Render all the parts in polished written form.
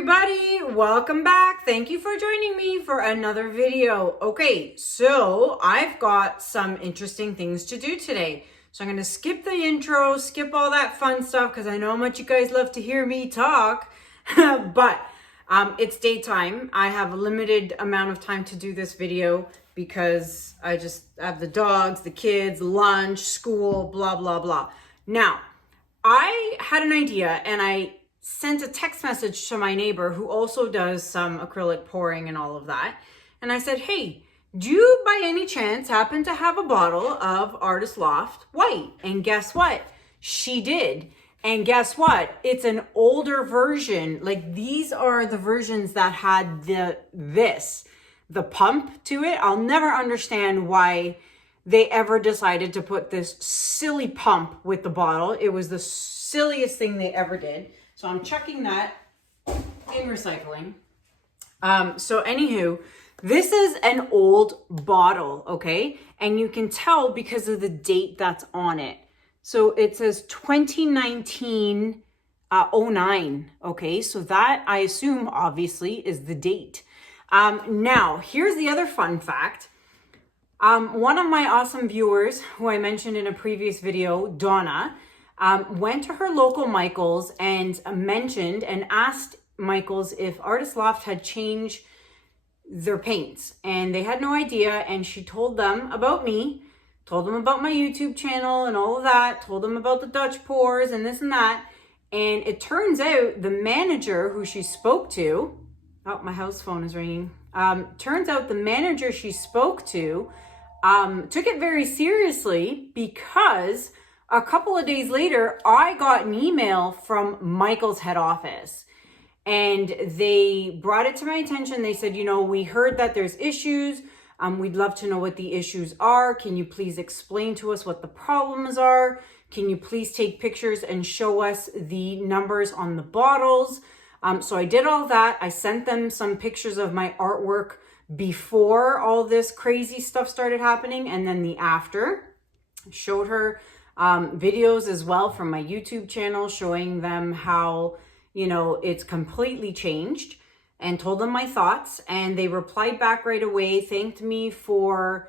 everybody, welcome back. Thank you for joining me for another video. Okay, so I've got some interesting things to do today. So I'm going to skip the intro, skip all that fun stuff because I know how much you guys love to hear me talk. But it's daytime. I have a limited amount of time to do this video because I just have the dogs, the kids, lunch, school, blah, blah, blah. Now, I had an idea and I sent a text message to my neighbor who also does some acrylic pouring and all of that. And I said, hey, do you by any chance happen to have a bottle of Artist Loft White? And guess what? She did. And guess what? It's an older version. Like these are the versions that had the pump to it. I'll never understand why they ever decided to put this silly pump with the bottle. It was the silliest thing they ever did. So I'm chucking that in recycling. So anywho, this is an old bottle, okay? And you can tell because of the date that's on it. So it says 2019 09, okay? So that I assume obviously is the date. Now, here's the other fun fact. One of my awesome viewers who I mentioned in a previous video, Donna, went to her local Michaels and mentioned and asked Michaels if Artist Loft had changed their paints, and they had no idea. And she told them about me, told them about my YouTube channel and all of that, told them about the Dutch pours and this and that. And it turns out the manager who she spoke to, oh, my house phone is ringing. Turns out the manager she spoke to took it very seriously, because a couple of days later, I got an email from Michael's head office and they brought it to my attention. They said, you know, we heard that there's issues. We'd love to know what the issues are. Can you please explain to us what the problems are? Can you please take pictures and show us the numbers on the bottles? So I did all that. I sent them some pictures of my artwork before all this crazy stuff started happening, and then the after. Showed her videos as well from my YouTube channel showing them how, you know, it's completely changed, and told them my thoughts. And they replied back right away, thanked me for,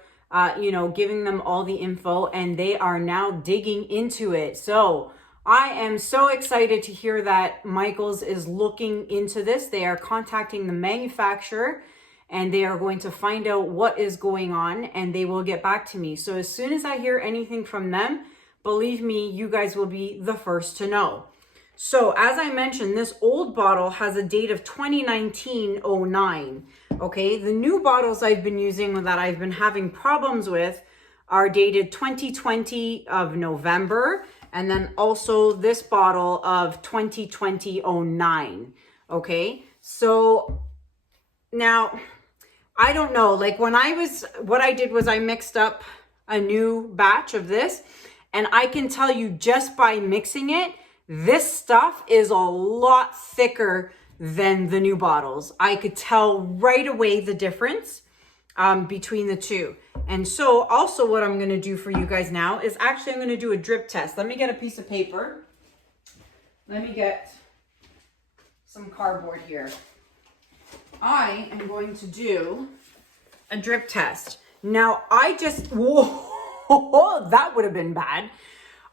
you know, giving them all the info, and they are now digging into it. So I am so excited to hear that Michaels is looking into this. They are contacting the manufacturer and they are going to find out what is going on, and they will get back to me. So as soon as I hear anything from them, believe me, you guys will be the first to know. So as I mentioned, this old bottle has a date of 2019-09. Okay, the new bottles I've been using that I've been having problems with are dated 2020 of November, and then also this bottle of 2020-09. Okay, so now I don't know, like what I did was I mixed up a new batch of this, and I can tell you just by mixing it, this stuff is a lot thicker than the new bottles. I could tell right away the difference between the two. And so also what I'm going to do for you guys now is actually I'm going to do a drip test. Let me get a piece of paper. Let me get some cardboard here. I am going to do a drip test. Now whoa, that would have been bad.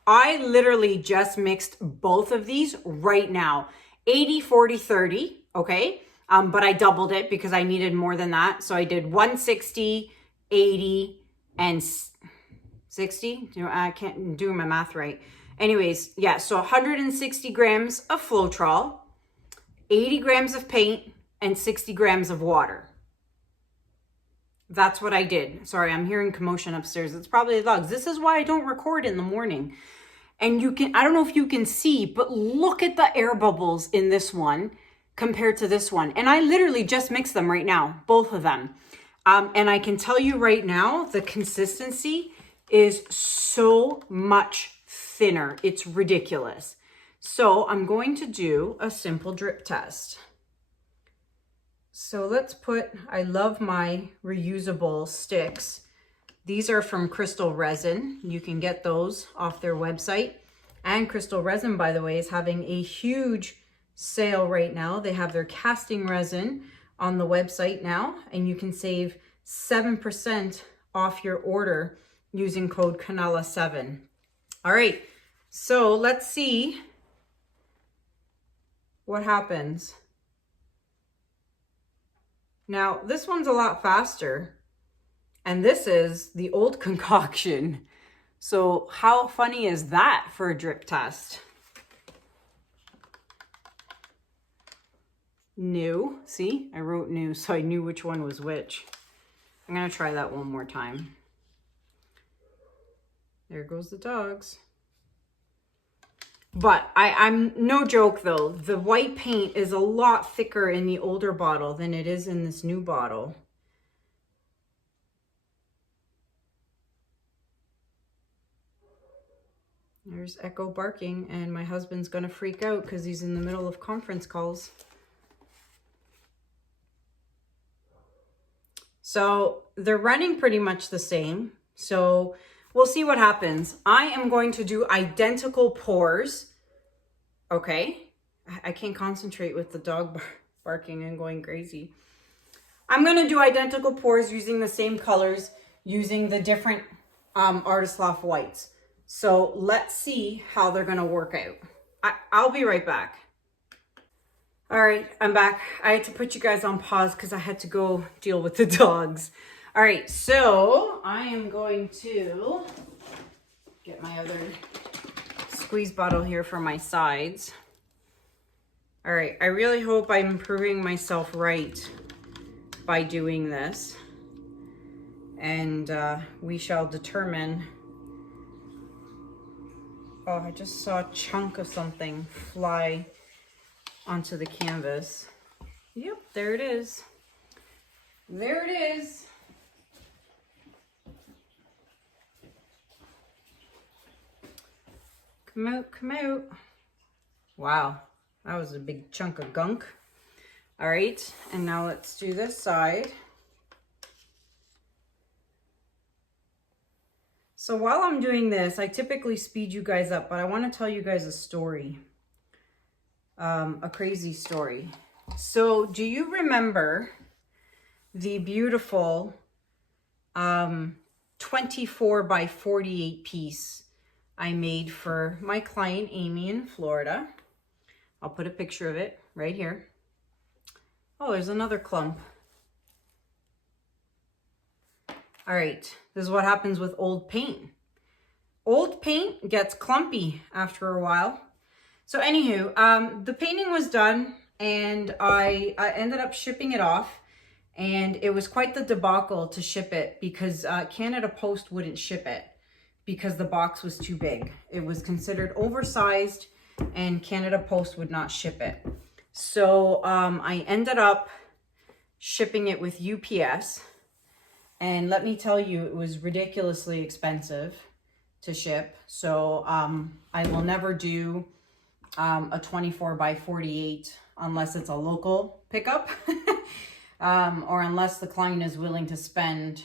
I literally just mixed both of these right now. 80, 40, 30, okay? But I doubled it because I needed more than that. So I did 160, 80, and 60. I can't do my math right. Anyways, yeah, so 160 grams of Floetrol, 80 grams of paint, and 60 grams of water. That's what I did. Sorry, I'm hearing commotion upstairs. It's probably the dogs. This is why I don't record in the morning. And you can, I don't know if you can see, but look at the air bubbles in this one compared to this one. And I literally just mixed them right now, both of them. And I can tell you right now, the consistency is so much thinner. It's ridiculous. So I'm going to do a simple drip test. So let's put, I love my reusable sticks. These are from Crystal Resin. You can get those off their website. And Crystal Resin, by the way, is having a huge sale right now. They have their casting resin on the website now, and you can save 7% off your order using code Kanella7. All right, so let's see what happens. Now, this one's a lot faster, and this is the old concoction. So how funny is that for a drip test? New, see, I wrote new, so I knew which one was which. I'm gonna try that one more time. There goes the dogs. But I'm no joke though, the white paint is a lot thicker in the older bottle than it is in this new bottle. There's Echo barking, and my husband's gonna freak out because he's in the middle of conference calls. So they're running pretty much the same. So we'll see what happens. I am going to do identical pours. Okay. I can't concentrate with the dog barking and going crazy. I'm going to do identical pours using the same colors, using the different Artist Loft whites. So let's see how they're going to work out. I'll be right back. All right, I'm back. I had to put you guys on pause because I had to go deal with the dogs. All right, so I am going to get my other squeeze bottle here for my sides. All right, I really hope I'm proving myself right by doing this. And we shall determine. Oh, I just saw a chunk of something fly onto the canvas. Yep, there it is. There it is. Come out, come out. Wow, that was a big chunk of gunk. All right, and now let's do this side. So while I'm doing this, I typically speed you guys up, but I want to tell you guys a story. A crazy story. So do you remember the beautiful 24 by 48 piece I made for my client Amy in Florida? I'll put a picture of it right here. Oh, there's another clump. All right, this is what happens with old paint. Old paint gets clumpy after a while. So anywho, the painting was done, and I ended up shipping it off, and it was quite the debacle to ship it because Canada Post wouldn't ship it because the box was too big. It was considered oversized, and Canada Post would not ship it. So I ended up shipping it with UPS, and let me tell you, it was ridiculously expensive to ship. So I will never do a 24 by 48 unless it's a local pickup or unless the client is willing to spend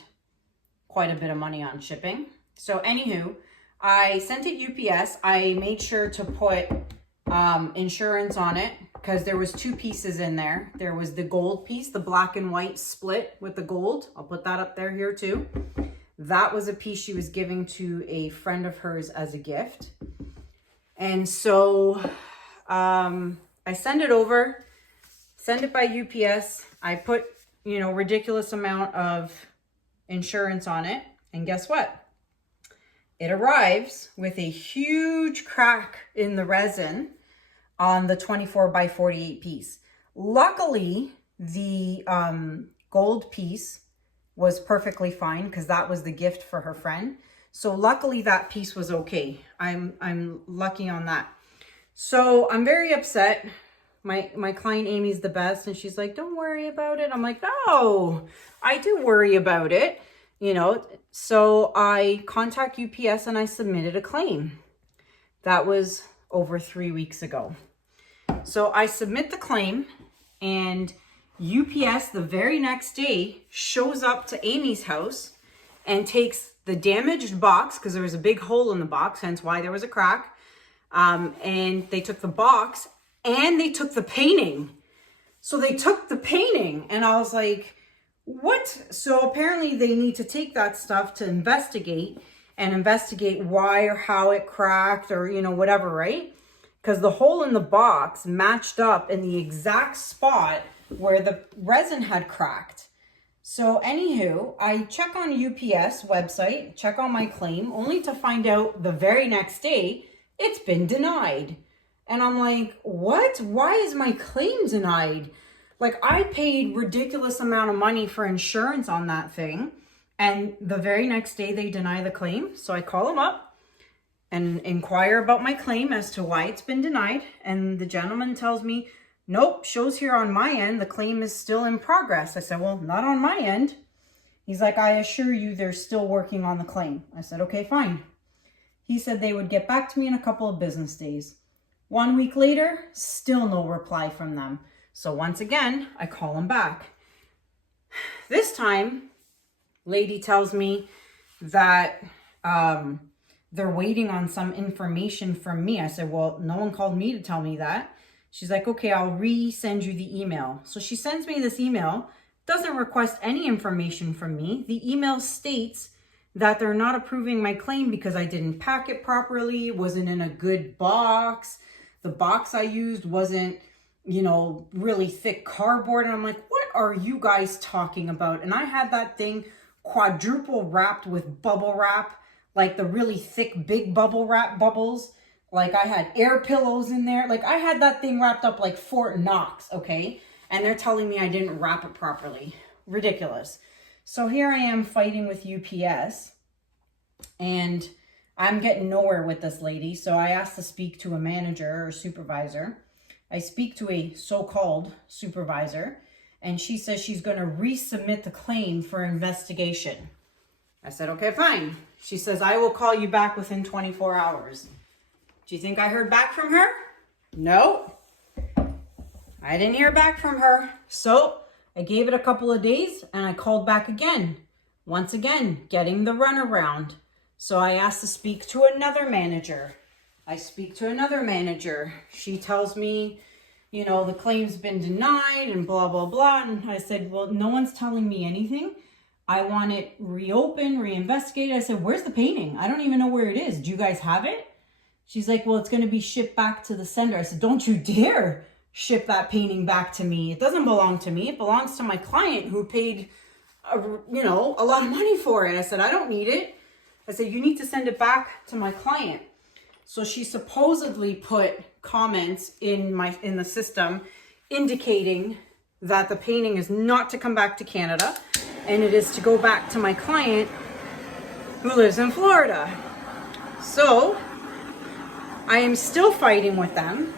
quite a bit of money on shipping. So anywho, I sent it UPS. I made sure to put insurance on it because there was two pieces in there. There was the gold piece, the black and white split with the gold. I'll put that up there here too. That was a piece she was giving to a friend of hers as a gift. And so I send it over, send it by UPS. I put, you know, ridiculous amount of insurance on it. And guess what? It arrives with a huge crack in the resin on the 24 by 48 piece. Luckily, the gold piece was perfectly fine because that was the gift for her friend. So luckily that piece was okay. I'm lucky on that. So I'm very upset. My client Amy's the best, and she's like, don't worry about it. I'm like, no, I do worry about it, you know. So I contact UPS and I submitted a claim. That was over 3 weeks ago. So I submit the claim, and UPS the very next day shows up to Amy's house and takes the damaged box, because there was a big hole in the box, hence why there was a crack. And they took the box and they took the painting. So they took the painting, and I was like, what? So apparently they need to take that stuff to investigate why or how it cracked, or, you know, whatever, right? Because the hole in the box matched up in the exact spot where the resin had cracked. So anywho, I check on UPS website, check on my claim, only to find out the very next day, it's been denied. And I'm like, what? Why is my claim denied? Like, I paid ridiculous amount of money for insurance on that thing. And the very next day they deny the claim. So I call them up and inquire about my claim as to why it's been denied. And the gentleman tells me, nope, shows here on my end, the claim is still in progress. I said, well, not on my end. He's like, I assure you they're still working on the claim. I said, okay, fine. He said they would get back to me in a couple of business days. 1 week later, still no reply from them. So once again, I call them back. This time, lady tells me that they're waiting on some information from me. I said, well, no one called me to tell me that. She's like, okay, I'll resend you the email. So she sends me this email, doesn't request any information from me. The email states that they're not approving my claim because I didn't pack it properly, wasn't in a good box. The box I used wasn't, you know, really thick cardboard. And I'm like, what are you guys talking about? And I had that thing quadruple wrapped with bubble wrap, like the really thick, big bubble wrap bubbles. Like, I had air pillows in there. Like, I had that thing wrapped up like Fort Knox, okay? And they're telling me I didn't wrap it properly. Ridiculous. So here I am fighting with UPS, and I'm getting nowhere with this lady. So I asked to speak to a manager or supervisor. I speak to a so-called supervisor, and she says she's going to resubmit the claim for investigation. I said, okay, fine. She says, I will call you back within 24 hours. Do you think I heard back from her? No, I didn't hear back from her. So I gave it a couple of days and I called back again. Once again, getting the runaround. So I asked to speak to another manager. I speak to another manager. She tells me, you know, the claim's been denied and blah, blah, blah. And I said, well, no one's telling me anything. I want it reopened, reinvestigated. I said, where's the painting? I don't even know where it is. Do you guys have it? She's like, well, it's going to be shipped back to the sender. I said, don't you dare ship that painting back to me. It doesn't belong to me. It belongs to my client who paid, a lot of money for it. I said, I don't need it. I said, you need to send it back to my client. So she supposedly put comments in the system indicating that the painting is not to come back to Canada and it is to go back to my client who lives in Florida. So I am still fighting with them.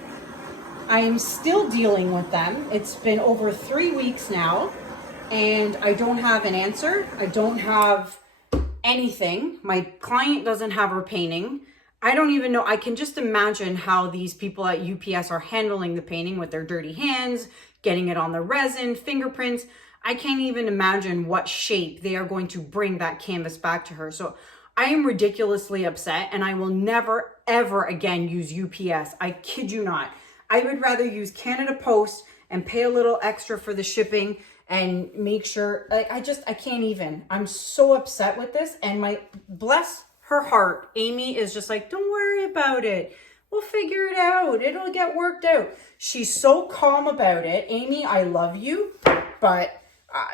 I am still dealing with them. It's been over 3 weeks now, and I don't have an answer. I don't have anything. My client doesn't have her painting. I don't even know. I can just imagine how these people at UPS are handling the painting with their dirty hands, getting it on the resin, fingerprints. I can't even imagine what shape they are going to bring that canvas back to her. So I am ridiculously upset, and I will never, ever again use UPS. I kid you not. I would rather use Canada Post and pay a little extra for the shipping and make sure, I can't even. I'm so upset with this, and bless her heart, Amy is just like, don't worry about it. We'll figure it out. It'll get worked out. She's so calm about it. Amy, I love you, but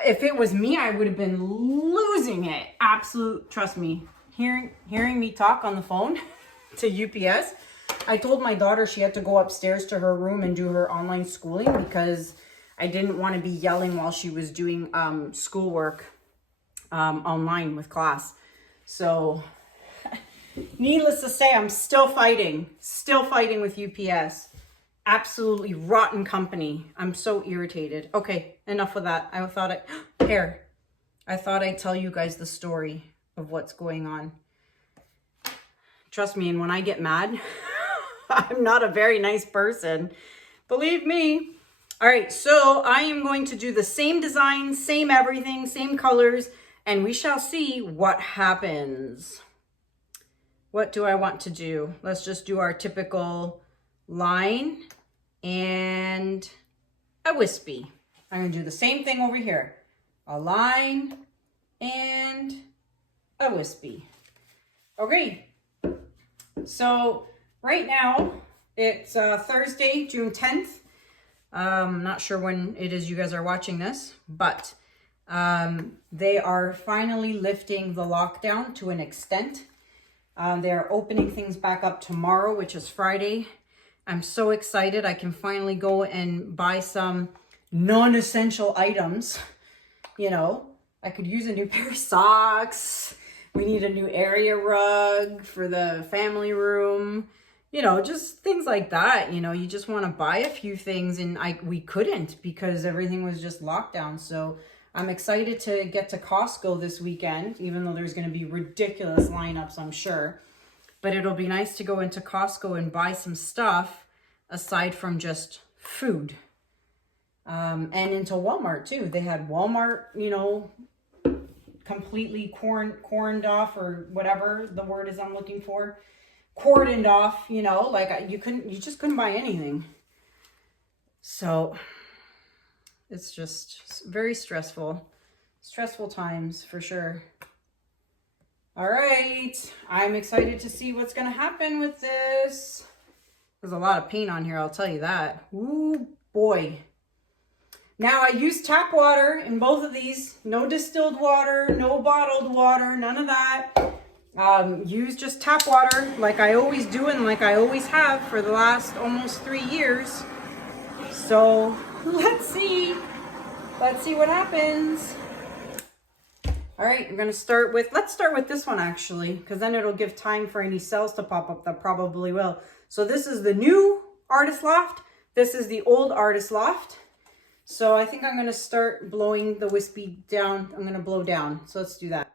if it was me, I would have been losing it. Trust me. Hearing me talk on the phone to UPS, I told my daughter she had to go upstairs to her room and do her online schooling because I didn't want to be yelling while she was doing schoolwork online with class. So needless to say, I'm still fighting with UPS. Absolutely rotten company. I'm so irritated. Okay, enough of that. I thought I'd tell you guys the story of what's going on. Trust me, and when I get mad, I'm not a very nice person. Believe me. All right, so I am going to do the same design, same everything, same colors, and we shall see what happens. What do I want to do? Let's just do our typical line and a wispy. I'm going to do the same thing over here. A line and a wispy. Okay, so right now it's Thursday, June 10th. I'm not sure when it is you guys are watching this, but they are finally lifting the lockdown to an extent. They're opening things back up tomorrow, which is Friday. I'm so excited. I can finally go and buy some non-essential items. You know, I could use a new pair of socks. We need a new area rug for the family room. You know, just things like that. You know, you just want to buy a few things, and we couldn't because everything was just locked down. So I'm excited to get to Costco this weekend, even though there's going to be ridiculous lineups, I'm sure. But it'll be nice to go into Costco and buy some stuff aside from just food. And into Walmart too. They had Walmart, you know, completely corned off, or whatever the word is I'm looking for. Cordoned off, you know, like you just couldn't buy anything. So it's just very stressful times for sure. All right, I'm excited to see what's going to happen with this. There's a lot of paint on here, I'll tell you that. Ooh, boy. Now I use tap water in both of these. No distilled water, no bottled water, none of that. Use just tap water like I always do and like I always have for the last almost 3 years. So let's see what happens. All right, I'm gonna start with, let's start with this one actually, because then it'll give time for any cells to pop up that probably will. So this is the new Artist Loft. This is the old Artist Loft. So I think I'm gonna start blowing the wispy down. I'm gonna blow down, so let's do that.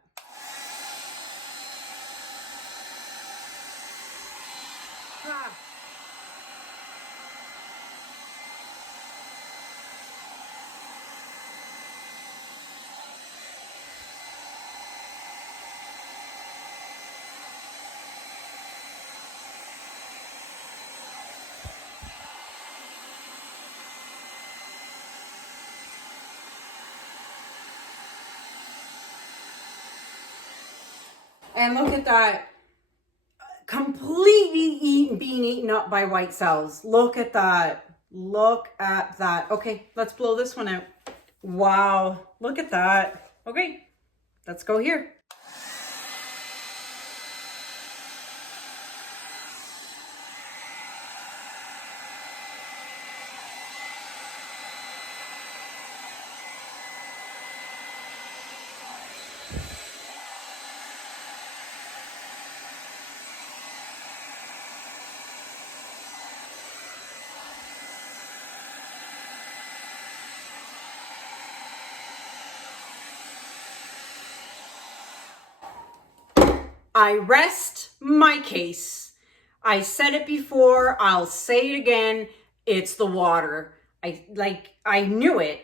And look at that, completely being eaten up by white cells. Look at that. Look at that. Okay, let's blow this one out. Wow, look at that. Okay, let's go here. I rest my case. I said it before, I'll say it again. It's the water. I knew it.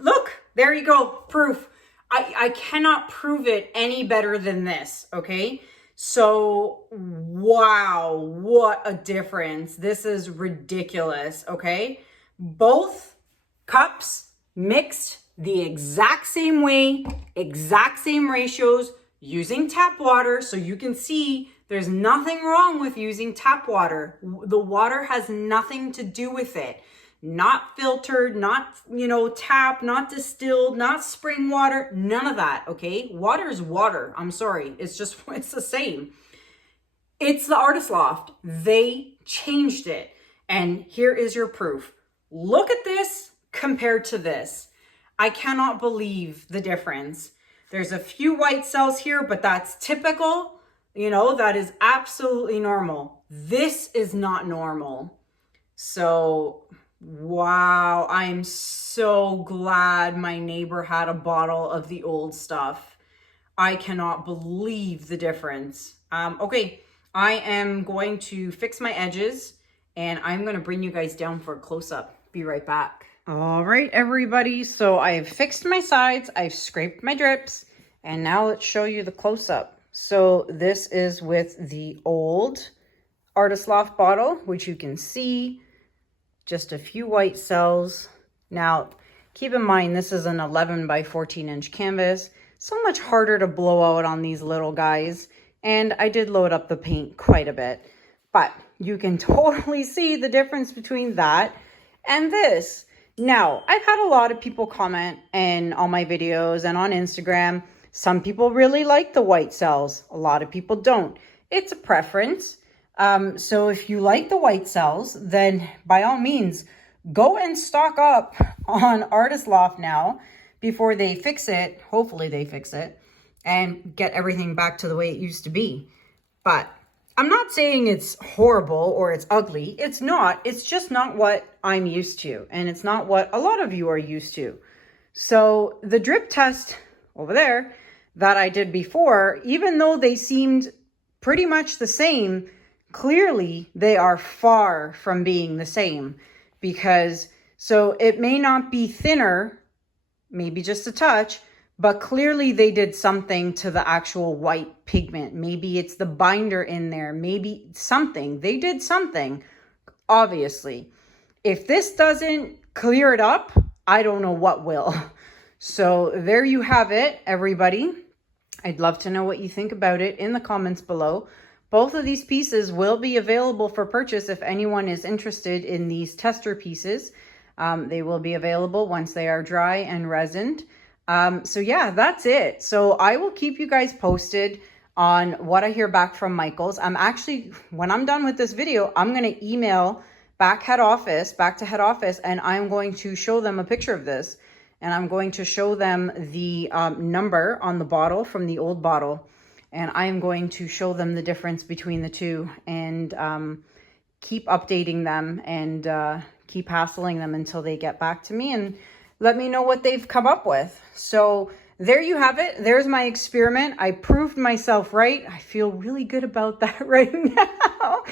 Look, there you go, proof. I cannot prove it any better than this, okay? So, wow, what a difference. This is ridiculous, okay? Both cups mixed the exact same way, exact same ratios, using tap water. So you can see there's nothing wrong with using tap water. The water has nothing to do with it. Not filtered, not, you know, tap, not distilled, not spring water, none of that, okay? Water is water. I'm sorry. It's the same. It's the Artist Loft. They changed it. And here is your proof. Look at this compared to this. I cannot believe the difference. There's a few white cells here, but that's typical. You know, that is absolutely normal. This is not normal. So, wow, I'm so glad my neighbor had a bottle of the old stuff. I cannot believe the difference. Okay, I am going to fix my edges and I'm going to bring you guys down for a close-up. Be right back. All right, everybody. So I have fixed my sides. I've scraped my drips. And now let's show you the close-up. So this is with the old Artist Loft bottle, which you can see just a few white cells. Now, keep in mind, this is an 11 by 14 inch canvas. So much harder to blow out on these little guys. And I did load up the paint quite a bit. But you can totally see the difference between that and this. Now, I've had a lot of people comment on my videos and on Instagram. Some people really like the white cells. A lot of people don't. It's a preference. So if you like the white cells, then by all means, go and stock up on Artist Loft now before they fix it. Hopefully they fix it and get everything back to the way it used to be. But I'm not saying it's horrible or it's ugly. It's not. It's just not what I'm used to. And it's not what a lot of you are used to. So the drip test over there that I did before, even though they seemed pretty much the same, clearly they are far from being the same. Because, so it may not be thinner, maybe just a touch, but clearly they did something to the actual white pigment. Maybe it's the binder in there. Maybe something. They did something, obviously. If this doesn't clear it up, I don't know what will. So there you have it, everybody. I'd love to know what you think about it in the comments below. Both of these pieces will be available for purchase if anyone is interested in these tester pieces. They will be available once they are dry and resined. So yeah, that's it. So I will keep you guys posted on what I hear back from Michaels. I'm actually, when I'm done with this video, I'm going to email back to head office, and I'm going to show them a picture of this. And I'm going to show them the number on the bottle from the old bottle. And I'm going to show them the difference between the two and keep updating them and keep hassling them until they get back to me and let me know what they've come up with. So there you have it. There's my experiment. I proved myself right. I feel really good about that right now.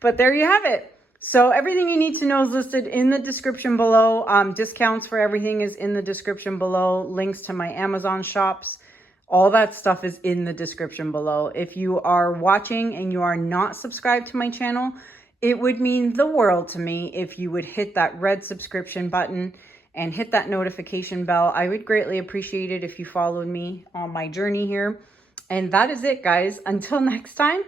But there you have it. So everything you need to know is listed in the description below. Discounts for everything is in the description below. Links to my Amazon shops. All that stuff is in the description below. If you are watching and you are not subscribed to my channel, it would mean the world to me if you would hit that red subscription button and hit that notification bell. I would greatly appreciate it if you followed me on my journey here. And that is it, guys. Until next time,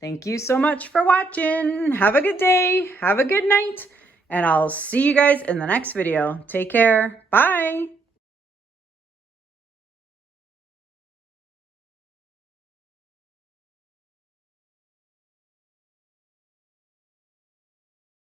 thank you so much for watching. Have a good day. Have a good night. And I'll see you guys in the next video. Take care. Bye.